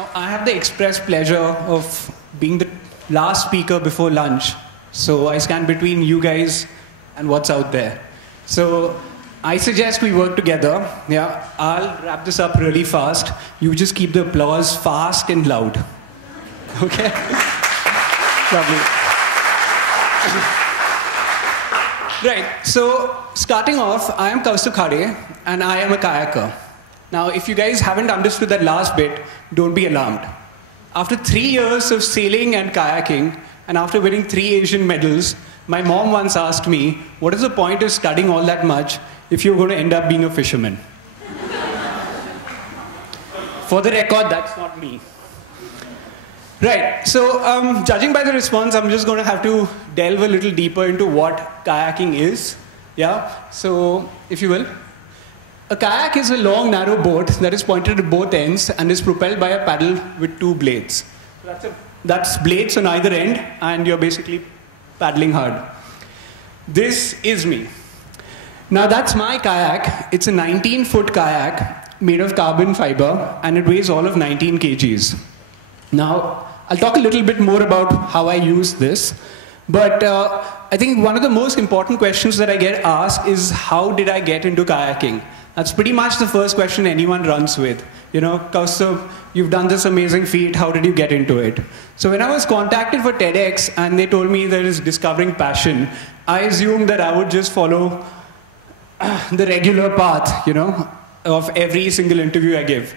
Now, I have the express pleasure of being the last speaker before lunch. So I stand between you guys and what's out there. So I suggest we work together. Yeah, I'll wrap this up really fast. You just keep the applause fast and loud. Okay? Lovely. Right, so starting off, I am Kaustubh Khade, and I am a kayaker. Now, if you guys haven't understood that last bit, don't be alarmed. After 3 years of sailing and kayaking, and after winning 3 Asian medals, my mom once asked me, what is the point of studying all that much if you're going to end up being a fisherman? For the record, that's not me. Right, so judging by the response, I'm just going to have to delve a little deeper into what kayaking is. Yeah, so if you will. A kayak is a long, narrow boat that is pointed at both ends and is propelled by a paddle with 2 blades. That's blades on either end, and you're basically paddling hard. This is me. Now that's my kayak. It's a 19-foot kayak made of carbon fiber, and it weighs all of 19 kgs. Now, I'll talk a little bit more about how I use this, but I think one of the most important questions that I get asked is, how did I get into kayaking? That's pretty much the first question anyone runs with. You know, Kaustubh, you've done this amazing feat, how did you get into it? So when I was contacted for TEDx and they told me there is discovering passion, I assumed that I would just follow the regular path, you know, of every single interview I give,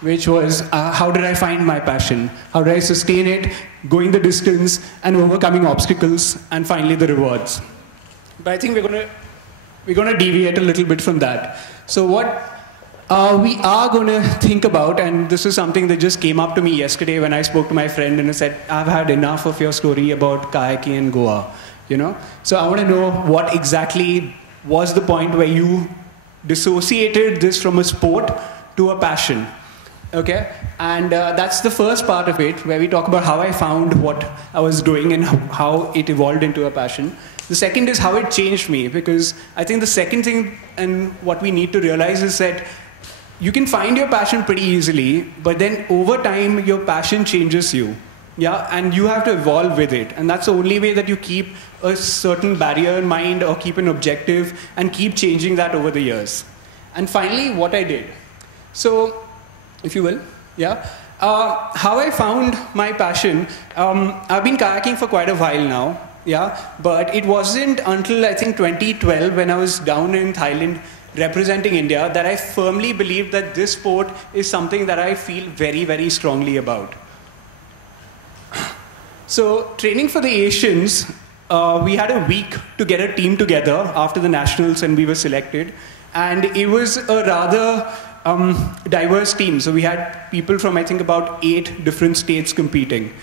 which was, how did I find my passion? How did I sustain it, going the distance, and overcoming obstacles, and finally the rewards? But I think we're going to deviate a little bit from that. So what we are going to think about, and this is something that just came up to me yesterday when I spoke to my friend and I said, I've had enough of your story about kayaking in Goa, you know? So I want to know what exactly was the point where you dissociated this from a sport to a passion. Okay, and that's the first part of it, where we talk about how I found what I was doing and how it evolved into a passion. The second is how it changed me, because I think the second thing and what we need to realize is that you can find your passion pretty easily, but then over time, your passion changes you. Yeah, and you have to evolve with it. And that's the only way that you keep a certain barrier in mind or keep an objective and keep changing that over the years. And finally, what I did. So, if you will, yeah. How I found my passion, I've been kayaking for quite a while now, yeah, but it wasn't until I think 2012 when I was down in Thailand representing India that I firmly believed that this sport is something that I feel very, very strongly about. So training for the Asians, we had a week to get a team together after the nationals and we were selected, and it was a rather diverse team. So we had people from, I think, about 8 different states competing.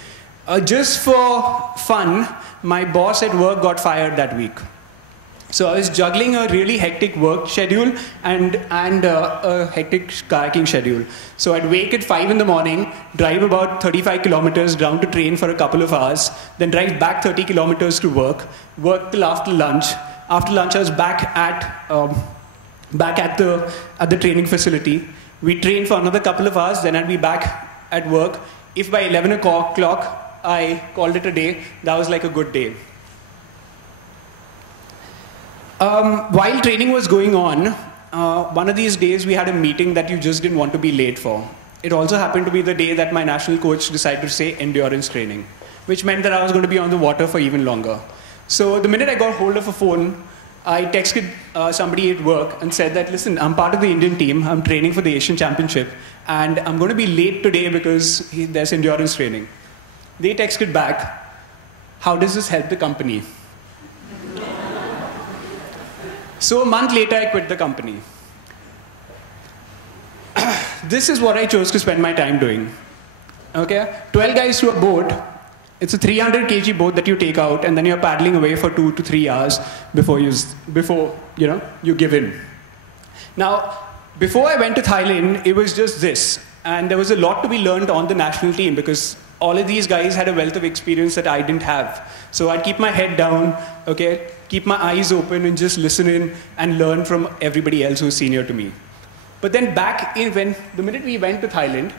Just for fun, my boss at work got fired that week. So I was juggling a really hectic work schedule and a hectic kayaking schedule. So I'd wake at 5 in the morning, drive about 35 kilometers down to train for a couple of hours, then drive back 30 kilometers to work till after lunch. After lunch, I was back at the training facility. We trained for another couple of hours, then I'd be back at work. If by 11 o'clock I called it a day, that was like a good day. While training was going on, one of these days we had a meeting that you just didn't want to be late for. It also happened to be the day that my national coach decided to say endurance training, which meant that I was going to be on the water for even longer. So the minute I got hold of a phone, I texted somebody at work and said that, listen, I'm part of the Indian team, I'm training for the Asian Championship, and I'm going to be late today because there's endurance training. They texted back, how does this help the company? So a month later, I quit the company. This is what I chose to spend my time doing. Okay? 12 guys to a boat. It's a 300 kg boat that you take out, and then you're paddling away for 2 to 3 hours before you give in. Now, before I went to Thailand, it was just this. And there was a lot to be learned on the national team because all of these guys had a wealth of experience that I didn't have. So I'd keep my head down, okay, keep my eyes open and just listen in and learn from everybody else who's senior to me. But then the minute we went to Thailand,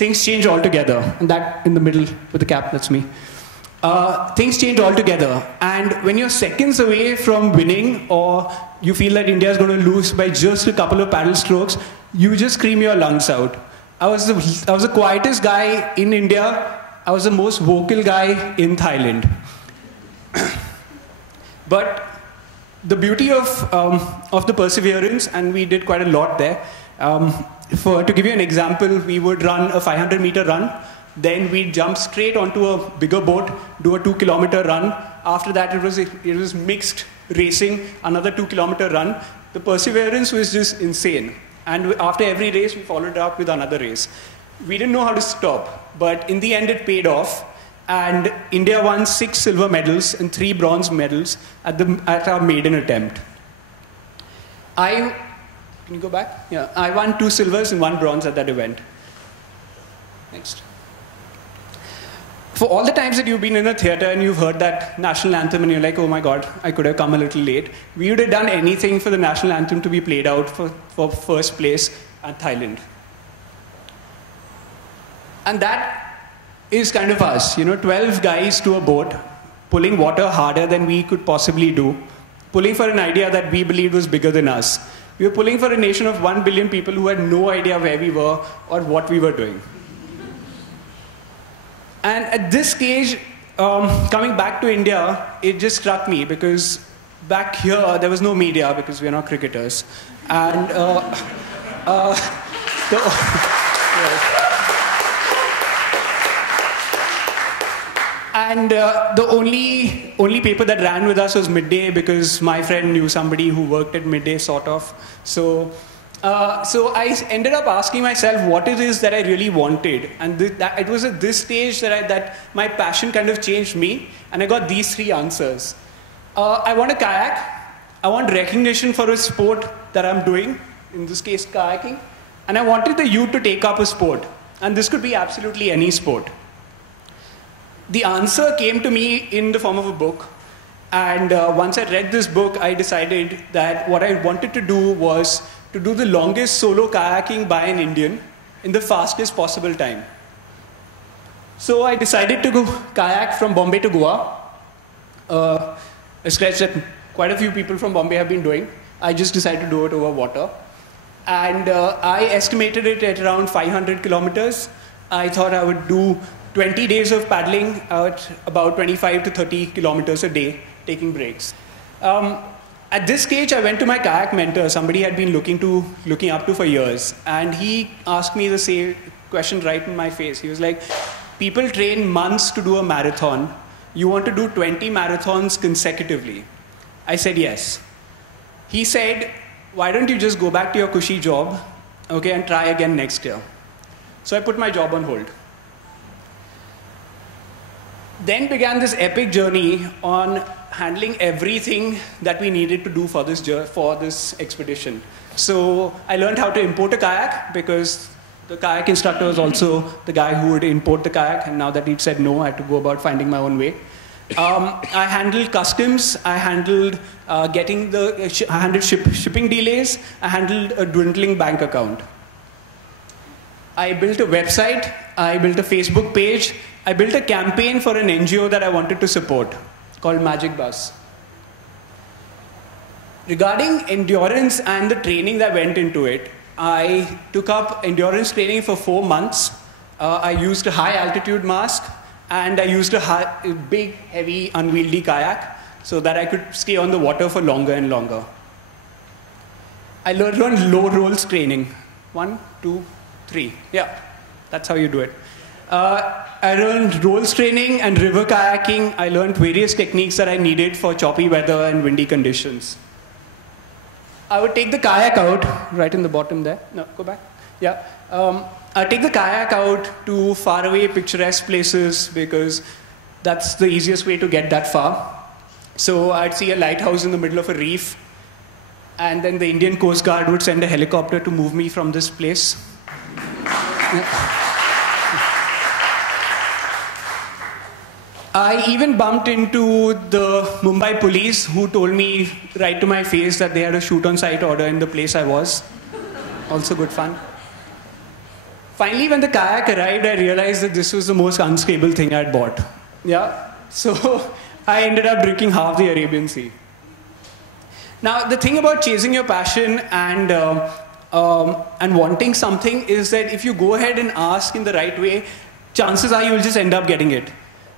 things change altogether. And that in the middle with the cap, that's me. Things change altogether. And when you're seconds away from winning, or you feel that India is going to lose by just a couple of paddle strokes, you just scream your lungs out. I was the quietest guy in India. I was the most vocal guy in Thailand. But the beauty of the perseverance, and we did quite a lot there. To give you an example, we would run a 500-meter run. Then we'd jump straight onto a bigger boat, do a 2-kilometer run. After that, it was mixed racing, another 2-kilometer run. The perseverance was just insane. And after every race, we followed it up with another race. We didn't know how to stop, but in the end, it paid off. And India won 6 silver medals and 3 bronze medals at our maiden attempt. Can you go back? Yeah, I won 2 silvers and 1 bronze at that event. Next. For all the times that you've been in a theater and you've heard that national anthem and you're like, oh my God, I could have come a little late. We would have done anything for the national anthem to be played out for first place at Thailand. And that is kind of us, 12 guys to a boat, pulling water harder than we could possibly do, pulling for an idea that we believed was bigger than us. We were pulling for a nation of 1 billion people who had no idea where we were or what we were doing. And at this stage, coming back to India, it just struck me because back here, there was no media because we're not cricketers. And the only paper that ran with us was Midday because my friend knew somebody who worked at Midday, sort of. So I ended up asking myself what it is that I really wanted. And it was at this stage that my passion kind of changed me. And I got these 3 answers. I want a kayak. I want recognition for a sport that I'm doing, in this case, kayaking. And I wanted the youth to take up a sport. And this could be absolutely any sport. The answer came to me in the form of a book. And once I read this book, I decided that what I wanted to do was to do the longest solo kayaking by an Indian in the fastest possible time. So I decided to go kayak from Bombay to Goa, a stretch that quite a few people from Bombay have been doing. I just decided to do it over water. And I estimated it at around 500 kilometers. I thought I would do 20 days of paddling at about 25 to 30 kilometers a day, taking breaks. At this stage, I went to my kayak mentor, somebody I'd been looking up to for years. And he asked me the same question right in my face. He was like, people train months to do a marathon. You want to do 20 marathons consecutively? I said yes. He said, why don't you just go back to your cushy job, okay, and try again next year? So I put my job on hold. Then began this epic journey on handling everything that we needed to do for this expedition. So I learned how to import a kayak because the kayak instructor was also the guy who would import the kayak, and now that he'd said no, I had to go about finding my own way. I handled customs, I handled shipping delays, I handled a dwindling bank account. I built a website, I built a Facebook page, I built a campaign for an NGO that I wanted to support called Magic Bus. Regarding endurance and the training that went into it, I took up endurance training for 4 months. I used a high altitude mask and I used a big, heavy, unwieldy kayak so that I could stay on the water for longer and longer. I learned low rolls training. 1, 2, 3. Yeah, that's how you do it. I learned rolls training and river kayaking. I learned various techniques that I needed for choppy weather and windy conditions. I would take the kayak out, right in the bottom there. No, go back. Yeah. I'd take the kayak out to faraway picturesque places because that's the easiest way to get that far. So I'd see a lighthouse in the middle of a reef, and then the Indian Coast Guard would send a helicopter to move me from this place. Yeah. I even bumped into the Mumbai police who told me right to my face that they had a shoot-on-sight order in the place I was. Also good fun. finally, when the kayak arrived, I realized that this was the most unstable thing I'd bought. Yeah, so I ended up drinking half the Arabian Sea. Now, the thing about chasing your passion and wanting something is that if you go ahead and ask in the right way, chances are you'll just end up getting it.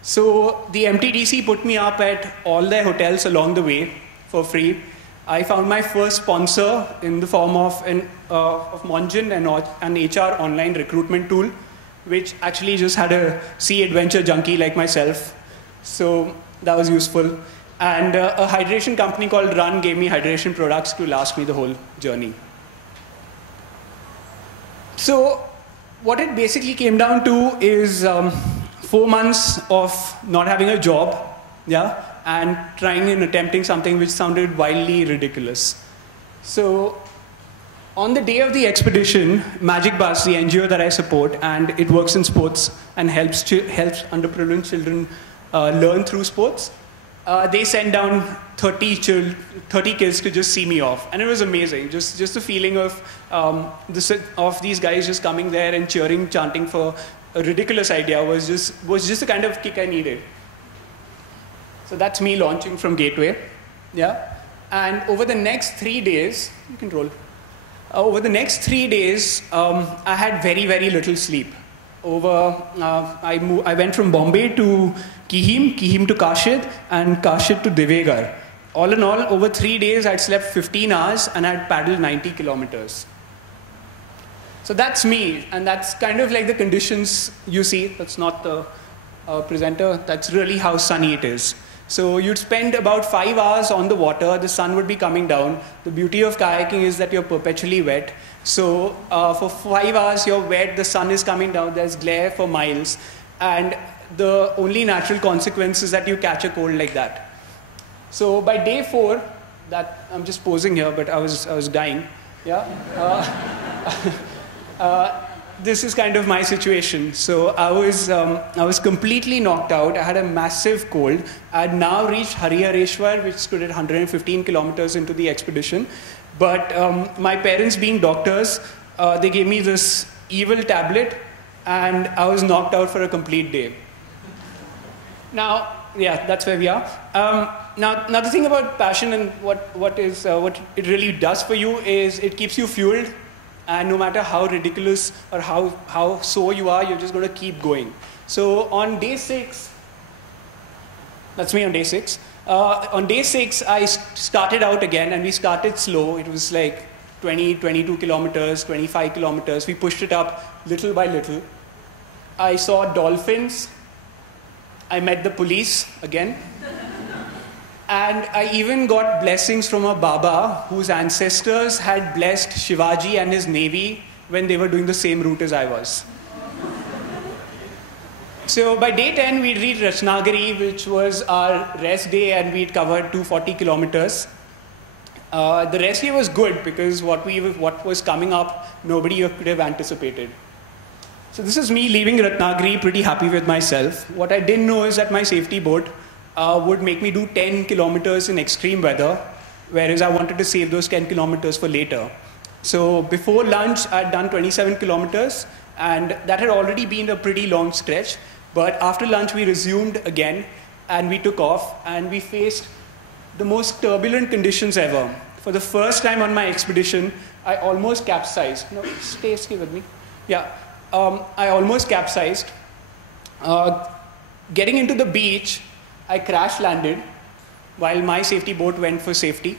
So the MTDC put me up at all their hotels along the way for free. I found my first sponsor in the form of Monjin, an HR online recruitment tool, which actually just had a sea adventure junkie like myself. So that was useful. And a hydration company called Run gave me hydration products to last me the whole journey. So what it basically came down to is 4 months of not having a job, yeah, and trying and attempting something which sounded wildly ridiculous. So on the day of the expedition, Magic Bus, the NGO that I support, and it works in sports and helps underprivileged children learn through sports, they sent down 30 kids to just see me off. And it was amazing. Just the feeling of these guys just coming there and cheering, chanting for a ridiculous idea was just the kind of kick I needed. So that's me launching from Gateway. Yeah. And over the next 3 days, you can roll. Over the next 3 days, I had very, very little sleep. I went from Bombay to Kihim to Kashid, and Kashid to Devegar. All in all, over 3 days, I'd slept 15 hours and I'd paddled 90 kilometers. So that's me, and that's kind of like the conditions you see. That's not the presenter. That's really how sunny it is. So you'd spend about 5 hours on the water. The sun would be coming down. The beauty of kayaking is that you're perpetually wet. So for 5 hours, you're wet. The sun is coming down. There's glare for miles. And the only natural consequence is that you catch a cold like that. So by day 4, I'm just posing here, but I was dying. Yeah. This is kind of my situation. So I was completely knocked out. I had a massive cold. I had now reached Harihareshwar, which stood at 115 kilometers into the expedition. But my parents, being doctors, they gave me this evil tablet, and I was knocked out for a complete day. Now, yeah, that's where we are. Now the thing about passion and what it really does for you is it keeps you fueled. And no matter how ridiculous or how sore you are, you're just going to keep going. So on day 6, that's me on day 6. On day 6, I started out again, and we started slow. It was like 20, 22 kilometers, 25 kilometers. We pushed it up little by little. I saw dolphins. I met the police again. And I even got blessings from a Baba whose ancestors had blessed Shivaji and his navy when they were doing the same route as I was. So by day 10, we'd reached Ratnagiri, which was our rest day, and we'd covered 240 kilometers. The rest day was good because what was coming up, nobody could have anticipated. So this is me leaving Ratnagiri pretty happy with myself. What I didn't know is that my safety boat would make me do 10 kilometers in extreme weather, whereas I wanted to save those 10 kilometers for later. So before lunch, I'd done 27 kilometers, and that had already been a pretty long stretch. But after lunch, we resumed again, and we took off, and we faced the most turbulent conditions ever. For the first time on my expedition, I almost capsized. No, stay with me. Yeah, I almost capsized. Getting into the beach, I crash landed while my safety boat went for safety.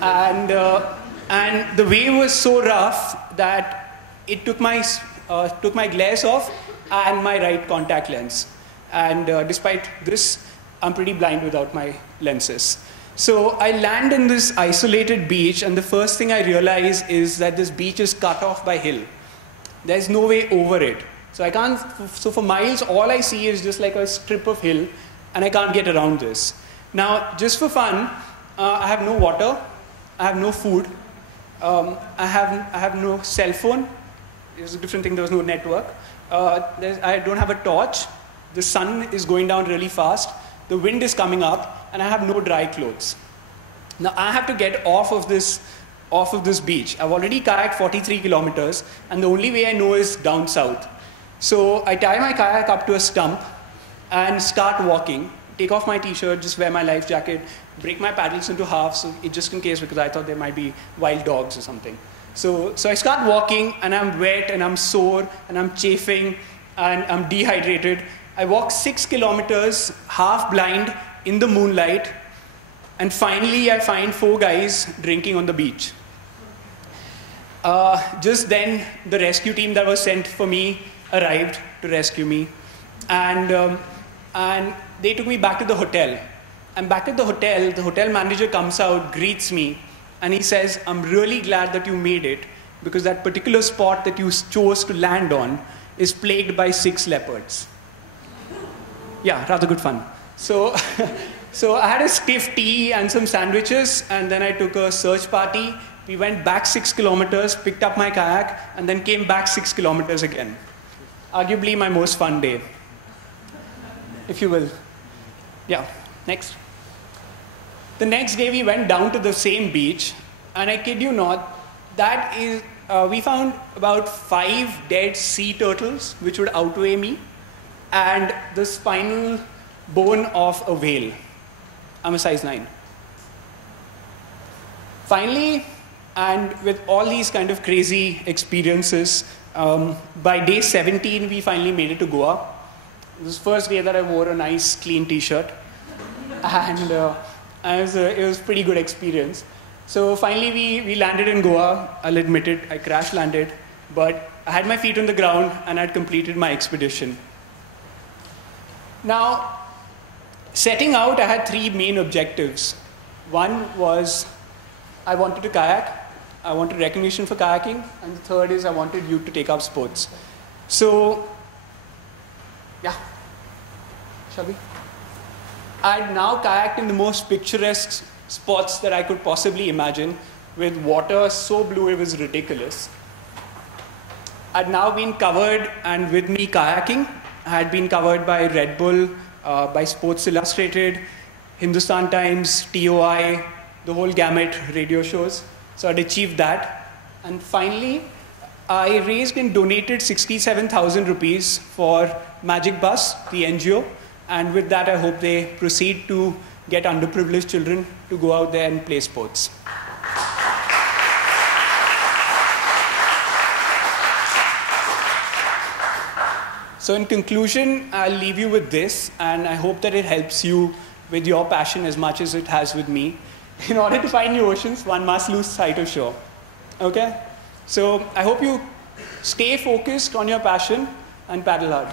And the wave was so rough that it took my glass off and my right contact lens. And despite this, I'm pretty blind without my lenses. So I land in this isolated beach, and the first thing I realize is that this beach is cut off by hill. There's no way over it. So for miles, all I see is just like a strip of hill, and I can't get around this. Now, just for fun, I have no water, I have no food, I have no cell phone. It was a different thing, there was no network. I don't have a torch. The sun is going down really fast. The wind is coming up, and I have no dry clothes. Now, I have to get off of this off of this beach. I've already kayaked 43 kilometers, and the only way I know is down south. So I tie my kayak up to a stump and start walking, take off my t-shirt, just wear my life jacket, break my paddles into half, so just in case, because I thought there might be wild dogs or something. So I start walking, and I'm wet, and I'm sore, and I'm chafing, and I'm dehydrated. I walk 6 kilometers, half blind, in the moonlight, and finally I find 4 guys drinking on the beach. Just then, the rescue team that was sent for me arrived to rescue me, and they took me back to the hotel. And back at the hotel manager comes out, greets me, and he says, "I'm really glad that you made it, because that particular spot that you chose to land on is plagued by 6 leopards." Yeah, rather good fun. So, so I had a stiff tea and some sandwiches, and then I took a search party. We went back 6 kilometers, picked up my kayak, and then came back 6 kilometers again. Arguably my most fun day, if you will. Yeah, next. The next day we went down to the same beach, and I kid you not, that is, we found about 5 dead sea turtles, which would outweigh me, and the spinal bone of a whale. I'm a size 9. Finally, and with all these kind of crazy experiences, by day 17, we finally made it to Goa. It was the first day that I wore a nice, clean t-shirt, and it was a pretty good experience. So finally, we landed in Goa. I'll admit it, I crash landed, but I had my feet on the ground, and I'd completed my expedition. Now, setting out, I had 3 main objectives. One was I wanted to kayak, I wanted recognition for kayaking, and the third is I wanted youth to take up sports. So, yeah, shall we? I'd now kayaked in the most picturesque spots that I could possibly imagine, with water so blue it was ridiculous. I'd now been covered, and with me kayaking, I had been covered by Red Bull, by Sports Illustrated, Hindustan Times, TOI, the whole gamut radio shows. So I'd achieved that. And finally, I raised and donated 67,000 rupees for Magic Bus, the NGO. And with that, I hope they proceed to get underprivileged children to go out there and play sports. So in conclusion, I'll leave you with this, and I hope that it helps you with your passion as much as it has with me. In order to find new oceans, one must lose sight of shore. Okay? So I hope you stay focused on your passion and paddle hard.